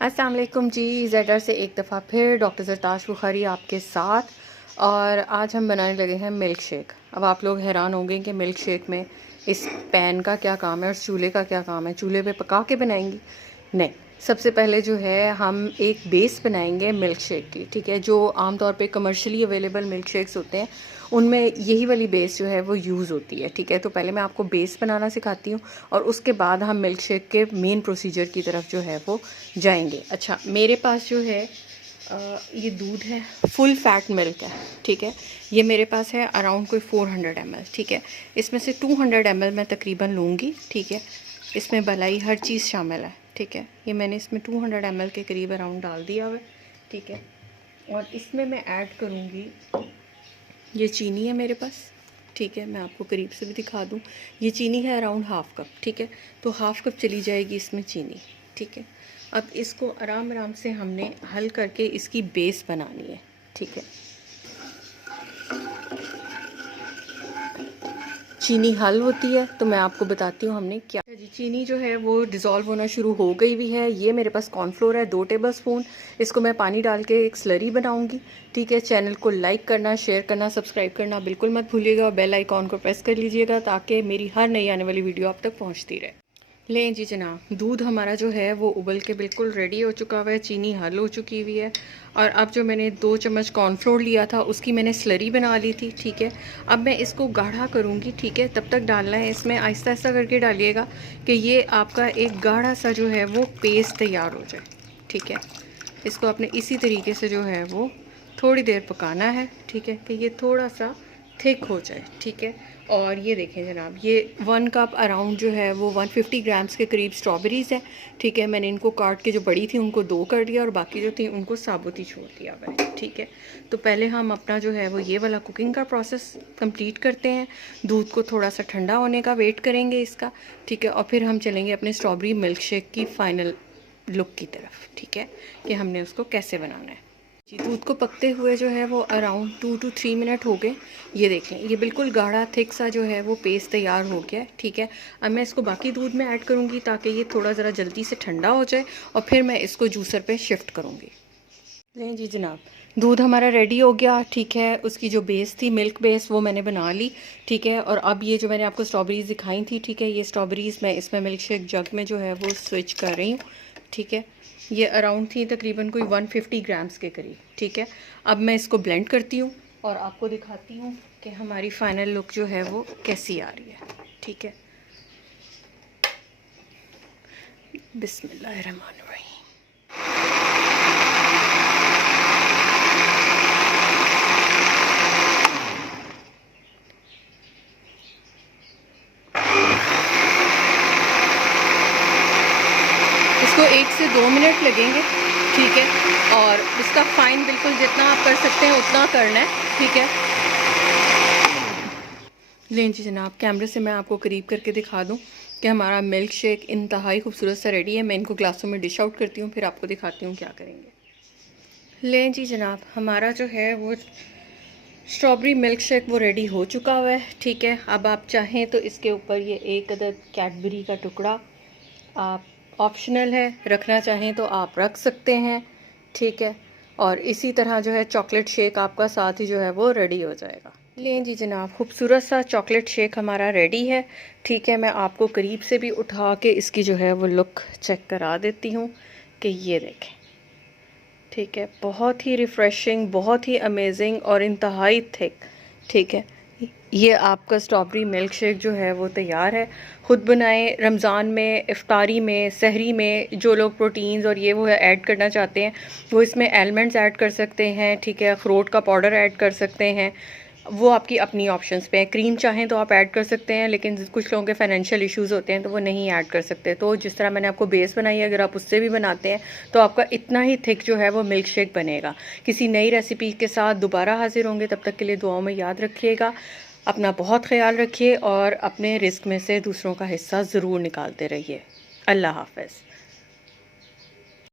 अस्सलाम वालेकुम जी, ज़ेडर से एक दफ़ा फिर डॉक्टर ज़रताश बुखारी आपके साथ। और आज हम बनाने लगे हैं मिल्क शेक। अब आप लोग हैरान होंगे कि मिल्क शेक में इस पैन का क्या काम है और चूल्हे का क्या काम है। चूल्हे पे पका के बनाएंगी? नहीं, सबसे पहले जो है हम एक बेस बनाएंगे मिल्क शेक की, ठीक है। जो आमतौर पे कमर्शियली अवेलेबल मिल्क शेक्स होते हैं उनमें यही वाली बेस जो है वो यूज़ होती है, ठीक है। तो पहले मैं आपको बेस बनाना सिखाती हूँ और उसके बाद हम मिल्क शेक के मेन प्रोसीजर की तरफ जो है वो जाएंगे। अच्छा, मेरे पास जो है ये दूध है, फुल फैट मिल्क है, ठीक है। ये मेरे पास है अराउंड कोई 400 ml, ठीक है। इसमें से 200 ml मैं तकरीबन लूँगी, ठीक है। इसमें भलाई हर चीज़ शामिल है, ठीक है। ये मैंने इसमें 200 ml के करीब अराउंड डाल दिया हुआ, ठीक है। और इसमें मैं ऐड करूँगी, ये चीनी है मेरे पास, ठीक है। मैं आपको करीब से भी दिखा दूँ, ये चीनी है अराउंड हाफ़ कप, ठीक है। तो हाफ़ कप चली जाएगी इसमें चीनी, ठीक है। अब इसको आराम आराम से हमने हल करके इसकी बेस बनानी है, ठीक है। चीनी हल होती है तो मैं आपको बताती हूँ हमने क्या जी। चीनी जो है वो डिज़ोल्व होना शुरू हो गई भी है। ये मेरे पास कॉर्नफ्लोर है 2 टेबलस्पून। इसको मैं पानी डाल के एक स्लरी बनाऊँगी, ठीक है। चैनल को लाइक करना, शेयर करना, सब्सक्राइब करना बिल्कुल मत भूलिएगा और बेल आइकॉन को प्रेस कर लीजिएगा ताकि मेरी हर नई आने वाली वीडियो आप तक पहुँचती रहे। लें जी जनाब, दूध हमारा जो है वो उबल के बिल्कुल रेडी हो चुका हुआ है, चीनी हल हो चुकी हुई है। और अब जो मैंने 2 चम्मच कॉर्नफ्लोर लिया था उसकी मैंने स्लरी बना ली थी, ठीक है। अब मैं इसको गाढ़ा करूँगी, ठीक है। तब तक डालना है इसमें, आहिस्ता आहिस्ता करके डालिएगा कि ये आपका एक गाढ़ा सा जो है वो पेस्ट तैयार हो जाए, ठीक है। इसको आपने इसी तरीके से जो है वो थोड़ी देर पकाना है, ठीक है, कि ये थोड़ा सा थिक हो जाए, ठीक है। और ये देखें जनाब, ये 1 कप अराउंड जो है वो 150 ग्राम्स के करीब स्ट्रॉबेरीज़ हैं, ठीक है। मैंने इनको काट के, जो बड़ी थी उनको 2 कर दिया और बाकी जो थी उनको साबुत ही छोड़ दिया हुआ है, ठीक है। तो पहले हम अपना जो है वो ये वाला कुकिंग का प्रोसेस कंप्लीट करते हैं। दूध को थोड़ा सा ठंडा होने का वेट करेंगे इसका, ठीक है। और फिर हम चलेंगे अपने स्ट्रॉबेरी मिल्क शेक की फ़ाइनल लुक की तरफ, ठीक है, कि हमने उसको कैसे बनाना है जी। दूध को पकते हुए जो है वो अराउंड 2 to 3 मिनट हो गए। ये देखें, ये बिल्कुल गाढ़ा थिक सा जो है वो पेस्ट तैयार हो गया है, ठीक है। अब मैं इसको बाकी दूध में ऐड करूँगी ताकि ये थोड़ा ज़रा जल्दी से ठंडा हो जाए और फिर मैं इसको जूसर पे शिफ्ट करूँगी। लें जी जनाब, दूध हमारा रेडी हो गया, ठीक है। उसकी जो बेस थी, मिल्क बेस, वो मैंने बना ली, ठीक है। और अब ये जो मैंने आपको स्ट्रॉबेरीज़ दिखाई थी, ठीक है, ये स्ट्रॉबेरीज़ मैं इसमें मिल्क शेक जग में जो है वो स्विच कर रही हूँ, ठीक है। ये अराउंड थी तकरीबन कोई 150 ग्राम्स के करीब, ठीक है। अब मैं इसको ब्लेंड करती हूँ और आपको दिखाती हूँ कि हमारी फ़ाइनल लुक जो है वो कैसी आ रही है, ठीक है। बिस्मिल्लाहिर्रहमानिर्रहीम। इसको 1 से 2 मिनट लगेंगे, ठीक है। और इसका फाइन बिल्कुल जितना आप कर सकते हैं उतना करना है, ठीक है। लें जी जनाब, कैमरे से मैं आपको करीब करके दिखा दूं कि हमारा मिल्क शेक इंतहाई खूबसूरत सा रेडी है। मैं इनको ग्लासों में डिश आउट करती हूँ, फिर आपको दिखाती हूँ क्या करेंगे। लें जी जनाब, हमारा जो है वो स्ट्रॉबेरी मिल्क शेक वो रेडी हो चुका हुआ है, ठीक है। अब आप चाहें तो इसके ऊपर ये एक अदद कैडबरी का टुकड़ा, आप ऑप्शनल है, रखना चाहें तो आप रख सकते हैं, ठीक है। और इसी तरह जो है चॉकलेट शेक आपका साथ ही जो है वो रेडी हो जाएगा। लें जी जनाब, खूबसूरत सा चॉकलेट शेक हमारा रेडी है, ठीक है। मैं आपको करीब से भी उठा के इसकी जो है वो लुक चेक करा देती हूँ कि ये देखें, ठीक है। बहुत ही रिफ़्रेशिंग, बहुत ही अमेजिंग और इंतहाई थिक, ठीक है। ये आपका स्ट्रॉबेरी मिल्क शेक जो है वो तैयार है। ख़ुद बनाएं, रमज़ान में, इफ्तारी में, सहरी में जो लोग प्रोटीन्स और ये वो ऐड करना चाहते हैं वो इसमें एलमंड्स ऐड कर सकते हैं, ठीक है। अखरोट का पाउडर ऐड कर सकते हैं, वो आपकी अपनी ऑप्शंस पे है। क्रीम चाहें तो आप ऐड कर सकते हैं, लेकिन कुछ लोगों के फाइनेंशियल इश्यूज़ होते हैं तो वो नहीं ऐड कर सकते। तो जिस तरह मैंने आपको बेस बनाई है, अगर आप उससे भी बनाते हैं तो आपका इतना ही थिक जो है वो मिल्क शेक बनेगा। किसी नई रेसिपी के साथ दोबारा हाजिर होंगे, तब तक के लिए दुआओं में याद रखिएगा। अपना बहुत ख्याल रखिए और अपने रिस्क में से दूसरों का हिस्सा ज़रूर निकालते रहिए। अल्लाह हाफ़िज़।